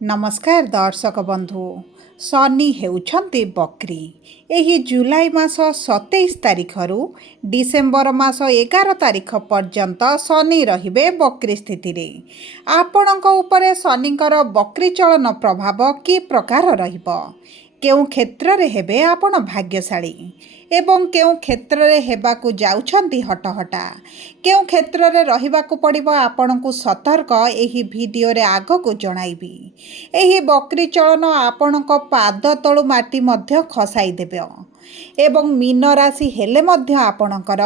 नमस्कार दर्शक बंधु। शनि हेउछन्ति बक्री। एही जुलाई मास 27 तारिखरु डिसेम्बर मास 11 तारिख पर्यंत शनि रहिबे बक्री स्थिति रे। आपणक उपरे शनिकर बक्री चलन प्रभाव कि प्रकार रहिबो, केउ क्षेत्र रे हेबे आपण भाग्यशाली एवं केउ क्षेत्र रे हेबाकु जाउछन्ति हटहटा, केउ क्षेत्र रे रहिबाकु पड़िबो आपणकु सतर्क एही भिडियो रे आगकु जणाइबी। एही बक्री चलन आपणक पाद तळु माटी मध्य खसाई देबो एवं मीन राशि हेले मध्य आपणकर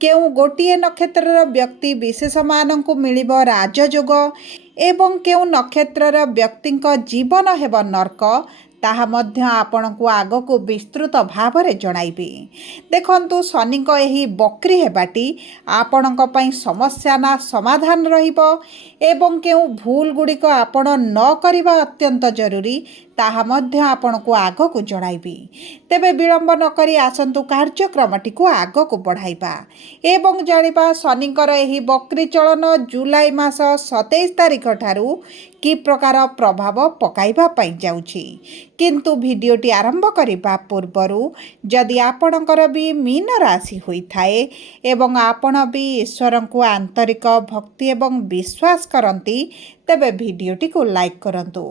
केउ गोटिए नक्षत्रर व्यक्ति विशेष मानकु मिलिबो राजयोग एवं केउ नक्षत्रर व्यक्तिंक जीवन हेब नर्क ताहा मध्य आपणकु आगकु विस्तृत भावरे जणाइबी। देखंतु शनिक एही बक्री हेबाटी आपणक पई समस्या ना समाधान रहिबो एवं केउ भूल गुड़िक आपण न करिबा अत्यंत जरूरी ताहा मध्य आपणकु आगकु जणाइबी। तेबे विलंब न करी आसंतु कार्यक्रमटी को आगकु बढ़ाइबा एवं जानिबा शनिकर एही बक्री चलन जुलाई मास 27 तारिख ठारू कि प्रकार प्रभाव पकाइबा पई जाउछि। किंतु भिडियोटी आरंभ करिबा पूर्वरु जदि आपणकर भी मीन राशि होई थाए एवं आपण भी ईश्वरंकु आंतरिक भक्ति एवं विश्वास करंती तेबे भिडियोटी को लाइक करंतु।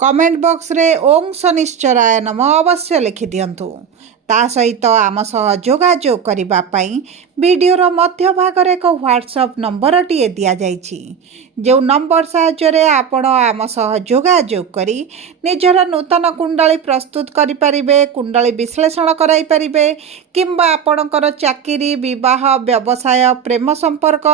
कमेंट बॉक्स रे ओम शनिश्चराय नमः अवश्य लिखि दियंतु। ता सहित आम सह जोगाजोग करिबा पई वीडियोर मध्य भाग रे एक व्हाट्सएप नंबर टिए दिया जाइछि, जो नंबर साहाय्य आपण आम सह जोगाजोग करी निजर नूतन कुंडली प्रस्तुत करि परिबे, कुंडली विश्लेषण कराई परिबे किंबा आपणकर चाकरी, विवाह, व्यवसाय, प्रेम संपर्क,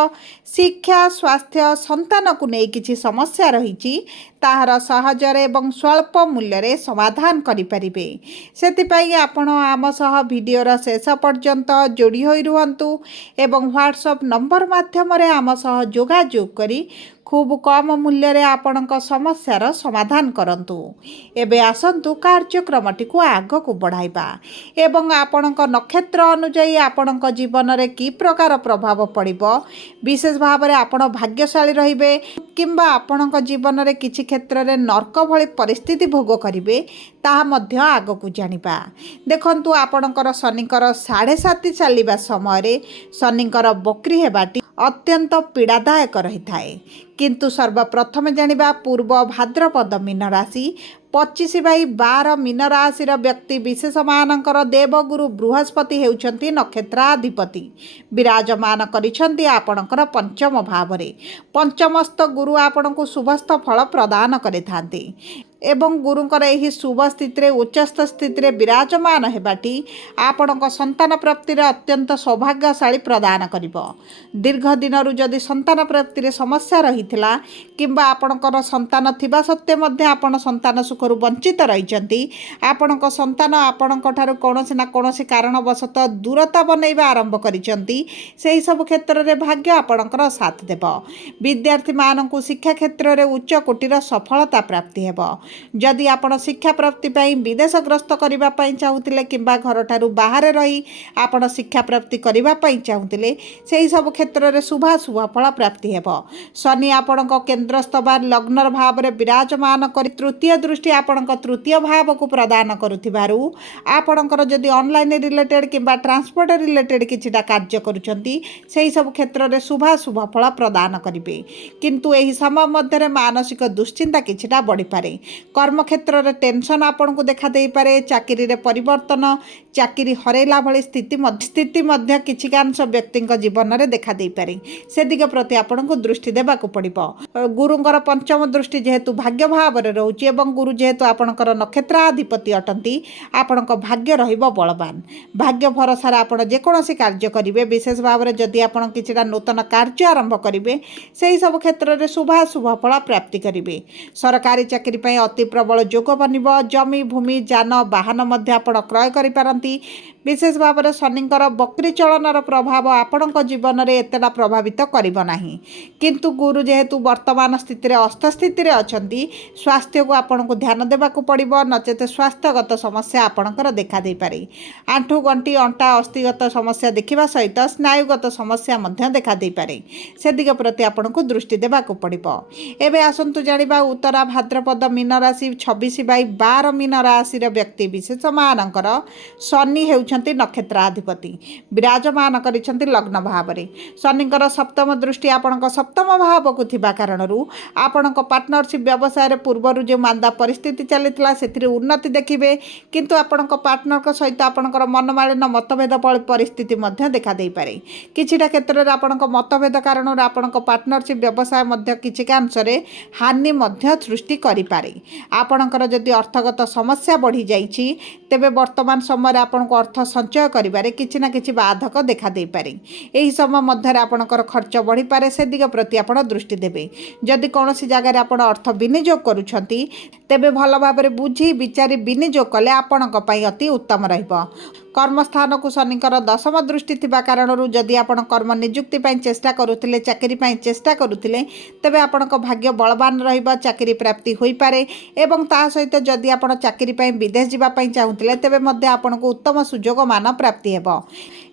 शिक्षा, स्वास्थ्य, संतान को नहीं किछि समस्या रहिछि ताहार सहजरे एवं स्वल्प मूल्य रे समाधान करि परिबे। सेतिपई आपण आम सह वीडियोर शेष पर्यंत जोड़ी होई रुहंतु एवं व्हाट्सएप नंबर माध्यम रे आम सह जोगाजोग करी खूब कम मूल्य रे आपणक समस्यार समाधान करंतु। एबे आसंतु कार्यक्रमटी को आगकु बढ़ाइबा एवं आपणक नक्षत्र अनुଯାୟୀ आपणक जीवन रे की प्रकार प्रभाव पड़िबो, विशेष भाव रे आपण भाग्यशाली रहिबे किंबा आपणक जीवन रे किछि क्षेत्र रे नर्क भଳି परिस्थिति भोग करिवे ताहा मध्य आगकु जानिबा। देखंतु आपणकर शनिकर 7.5 चलिबा समय रे शनिकर बक्री हेबाटी अत्यंत पीड़ादायक रही थाए। किंतु सर्वप्रथम जानिबा पूर्व भाद्रपद मीन राशि 25/12 मीन राशि व्यक्ति विशेष मानकर देवगुरु बृहस्पति हेउछंती नक्षत्राधिपति विराजमान करिछंती आपणकर पंचम भाव रे। पंचमस्त गुरु आपणको शुभस्थ फल प्रदान करिथांती एवं गुरुंकर एही शुभ स्थिति रे उच्चस्थ स्थिति रे विराजमान हेबाटी आपणक संतान प्राप्ति रे अत्यंत सौभाग्यशाली प्रदान करिबो। दीर्घ दिन रु जदि संतान प्राप्ति रे समस्या रहिथिला किंबा आपणकर संतान थिबा सत्ते मध्ये आपण संतान सुखरु वंचित रहिचंती, आपणक संतान आपणक ठारू कोनोसी ना कोनोसी कारणवशत दूरता बनैबा आरंभ करिचंती, सेही सब क्षेत्र रे भाग्य आपणकर साथ देबो। विद्यार्थी मानकु शिक्षा क्षेत्र रे उच्च कोटिर सफलता प्राप्ति हेबो। जदि आपण शिक्षा प्राप्ति पई विदेश ग्रस्त करिबा पई चाहुतिले किंबा घर ठारू बाहर रही आपण शिक्षा प्राप्ति करिबा पई चाहुतिले सेही सब क्षेत्र रे शुभ फल प्राप्ति हेबो। शनि आपणक केंद्रस्थ बा लग्नर भाव रे विराजमान करी तृतीय दृष्टि आपणक तृतीय भाव को प्रदान करुथिबारु आपणकर जदि ऑनलाइन रिलेटेड किंबा ट्रांसपोर्ट रिलेटेड किछिटा कार्य करूछंती सेही सब क्षेत्र रे शुभ फल प्रदान करिवे। किंतु एही समय मध्य रे मानसिक दुश्चिंता किछिटा बढ़ी पारे। कर्म क्षेत्र रे टेंशन आपन को देखा दे पारे। चाकरी रे परिवर्तन, चाकरी हरेला भली स्थिति मध्य किछिकांश व्यक्तिंक जीवन रे देखा दे पारे। से दिग प्रति आपन को दृष्टि देबा को पड़िबो। गुरुंकर पंचम दृष्टि जेहेतु भाग्य भाव रे रहउची एवं गुरु जेहेतु आपनकर नक्षत्राधिपति अटंती आपनक भाग्य रहिबो बलवान। भाग्य भरोसा रे आपन जे कोनोसी कार्य करिवे, विशेष भाव रे जदि आपन किछिटा नूतन कार्य आरंभ करिवे सेही सब क्षेत्र रे शुभ फल प्राप्ति करिवे। सरकारी चाकरी पई अति प्रबल जोग बनिबो। जमी भूमि जान वाहन मध्य आपण क्रय करि पारंती। विशेष भाव में शनिंकर बक्री चलनर प्रभाव आपणक जीवन में एतेटा प्रभावित करिब नाही। किंतु गुरु जेहेतु वर्तमान स्थिति रे अस्त स्थिति रे अछंती, स्वास्थ्य को आपन को ध्यान देबाकू पड़िबो, नचेत स्वास्थ्यगत समस्या आपणकर देखा दे पारे। आंठू गंटी अंटा अस्थिगत समस्या देखिबा सहित स्नायुगत समस्या मध्य देखा दे पारे। से दिग प्रति आपन को दृष्टि देबाकू पड़िबो। एबे आसंतु जानिबा उत्तरा भाद्रपद मीन राशि 26/12 मीन राशि रे व्यक्ति विशेष मानकर शनि हेउछंती नक्षत्राधिपति, विराजमान करिछंती लग्न भाव रे। शनिकर सप्तम दृष्टि आपणक सप्तम भाव को थिबा कारणरू आपणक पार्टनरशिप व्यवसाय रे पूर्वरु जो मांदा परिस्थिति चलीथिला सेथिरे उन्नति देखिबे, किंतु आपणक पार्टनर सहित आपणकर मनमालिन्य मतभेद परिस्थिति मध्य देखा दे पारे। किछिटा क्षेत्र रे आपणक मतभेद कारणरू आपणक पार्टनरशिप व्यवसाय मध्य किछि कांश रे हानि मध्य सृष्टि करि पारे। आपणकर जदि अर्थगत समस्या बढ़ी जाइछि तेबे वर्तमान समय आपणको अर्थ संचय करिबारे किछि ना किछि बाधक देखा दे पारे। एही समय मध्य आपणकर खर्च बढ़ी पारे, से दिग प्रति आपण दृष्टि देबे। जदि कौनसी जगार आपण अर्थ विनियोग करूछंती तेबे भल भाव में बुझी विचारी विनियोग कले आपणक पई अति उत्तम रहिबो। कर्मस्थान को शनिकर दशम दृष्टि थिबा कारणरू जदि आपण कर्म नियुक्ति पई चेष्टा करुथिले, चाकरी पई चेष्टा करुथिले, तेबे आपणक भाग्य बलवान रहिबो, चाकरी प्राप्ति होई पारे। एवं ता सहित जदि आपण चाकरी पई विदेश जिबा पई चाहुथिले तेबे मध्ये आपणको उत्तम सुजोग मान प्राप्ति हेबो।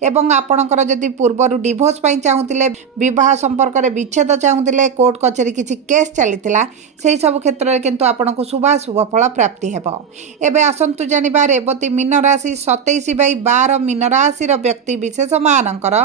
एवं आपणकर जदि पूर्वरु डिवोर्स पई चाहुथिले, विवाह संपर्क रे विच्छेद चाहुथिले, कोर्ट कचेरी किछि केस चलीथिला, सेही सब क्षेत्र रे किंतु आपणको शुभ फल प्राप्ति हेबो। एबे आसंतु जानिबा रेवती मीन राशि 27/12 मीन राशि व्यक्ति विशेष मानकर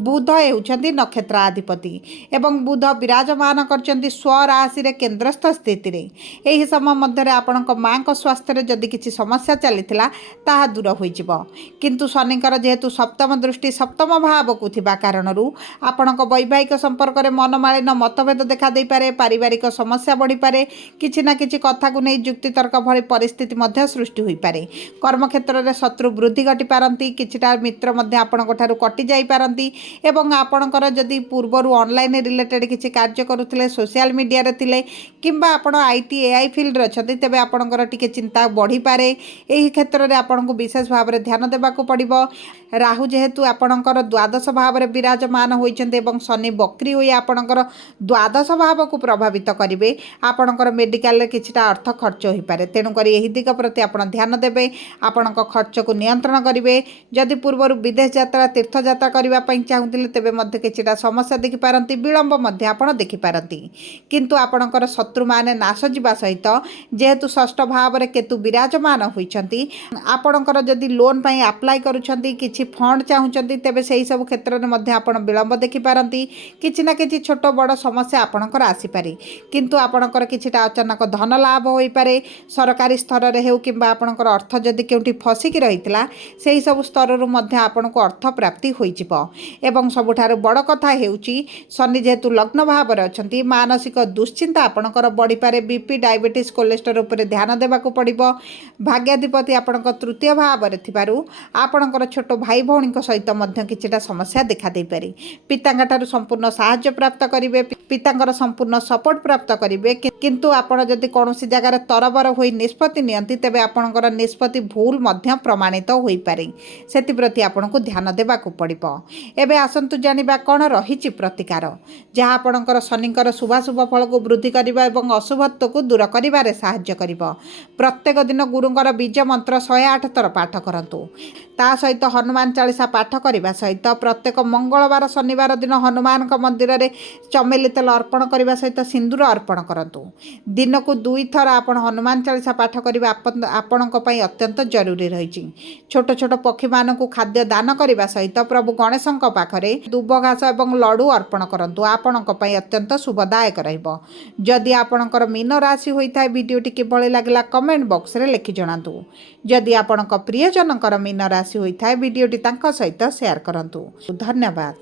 बुध हेउछंती नक्षत्राधिपति एवं बुध विराजमान करचंती स्वराशि रे केंद्रस्थ स्थिति रे। एही समय मध्य रे आपणक मां को स्वास्थ्य रे जदि किछि समस्या चलीथिला ताहा दूर होई जिवो। किंतु शनिकर जेहेतु सप्तम दृष्टि सप्तम भाव को थिबा कारणरू आपणक वैवाहिक संपर्क रे मनमालिन्य मतभेद देखा दे पारे, पारिवारिक समस्या बढ़ी पारे, किछि ना किछि कथा को नै युक्ति तर्क भली परिस्थिति मध्य सृष्टि होई पारे। कर्म क्षेत्र रे शत्रु वृद्धि घटी पारंती, किछिटा मित्र मध्य आपणक ठारू कटि जाई पारंती एवं आपणकर जदि पूर्वरु ऑनलाइन रिलेटेड किछि कार्य करूथिले, सोशल मीडिया रे थिले किंबा आपण आईटी एआई फील्ड रे अछंती तेबे आपणकर टिके चिंता बढ़ी पारे। एही क्षेत्र रे आपणको विशेष भाव रे ध्यान देबाकू पड़िबो। राहु जेहेतु आपणकर द्वादश भाव रे विराजमान होइछन्ते एवं शनि बक्री होई आपणकर द्वादश भाव को प्रभावित करिवे, आपणकर मेडिकल रे किछिटा अर्थ खर्च होई पारे। तेणु करी एही दिग प्रति आपण ध्यान देबे, आपणक खर्च को नियंत्रण करिवे। जदि पूर्वरु विदेश यात्रा तीर्थ यात्रा करिवा पई चाहुथिले तेबे मध्ये किछिटा समस्या देखि पारंती, विलंब मध्ये आपण देखि पारंती। किंतु आपणकर शत्रु माने नाश जिबा सहित जेहेतु षष्ठ भाव रे केतु विराजमान होइछन्ती, आपणकर जदि लोन पई अप्लाई करूछन्ती, किछि फंड चाहुछन्ती तेबे सेही सब क्षेत्र रे मध्ये आपण विलंब देखि पारंती। किछि ना किछि छोट बड़ समस्या आपणकर आसी पारे, किंतु आपणकर किछिटा अचानक धन लाभ होई पारे। सरकारी स्तर रे हेउ किंबा आपणकर अर्थ जदि केउटी फसिकी रहितला सेही सब स्तर रु मध्ये आपणको अर्थ प्राप्ति होई जिवो। एवं सबुठारु बड़ कथा हेउची शनि जेहेतु लग्न भाव रे अछंती, मानसिक दुश्चिंता आपणकर बढ़ी पारे। बीपी डायबिटीज कोलेस्ट्रोल उपरे ध्यान देबाकू पड़िबो। भाग्याधिपति आपणक तृतीय भाव रे थिबारु आपणकर छोट भाई भौणी सहित मध्ये किछिटा समस्या देखा दे पारे। पितांका ठारू संपूर्ण सहायता प्राप्त करिवे, पितांकर संपूर्ण सपोर्ट प्राप्त करिवे। किंतु आपण जदि कोनोसी जगार तरबर होई निष्पत्ति नियंती तेबे आपणकर निष्पत्ति भूल मध्य प्रमाणित होई पारे। सेति प्रति आपणको ध्यान देबाकू पड़िबो। एबे आसंतु जानिबा कोन रहिछि प्रतिकार, जहा आपणकर शनिकर शुभाशुभ फल को वृद्धि करिबा एवं अशुभत्व को दूर करिबारे सहाय्य करिबो। प्रत्येक दिन गुरुंकर बीज मंत्र 108 थर पाठ करंतु। ता सहित हनुमान चालीसा पाठ करने सहित प्रत्येक मंगलवार शनिवार दिन हनुमान मंदिर में चमेली तेल अर्पण करने सहित सिंदूर अर्पण करूँ। दिन को 2 थर आप हनुमान चालीसा पाठ करने आपण अत्यंत जरूरी रही। छोट छोट पक्षी मान खाद्य दान करने सहित प्रभु गणेश पाखरे दुब घास और लड्डू अर्पण करूँ। आपण अत्यंत शुभदायक रदि आपणकर मीन राशि होता है वीडियोटी किभली लगिला कमेंट बॉक्स रे लिखि जणातु। जदि आपणक प्रियजनकर मीन राशि होता है वीडियोटी तांको सहित शेयर करंतु। धन्यवाद।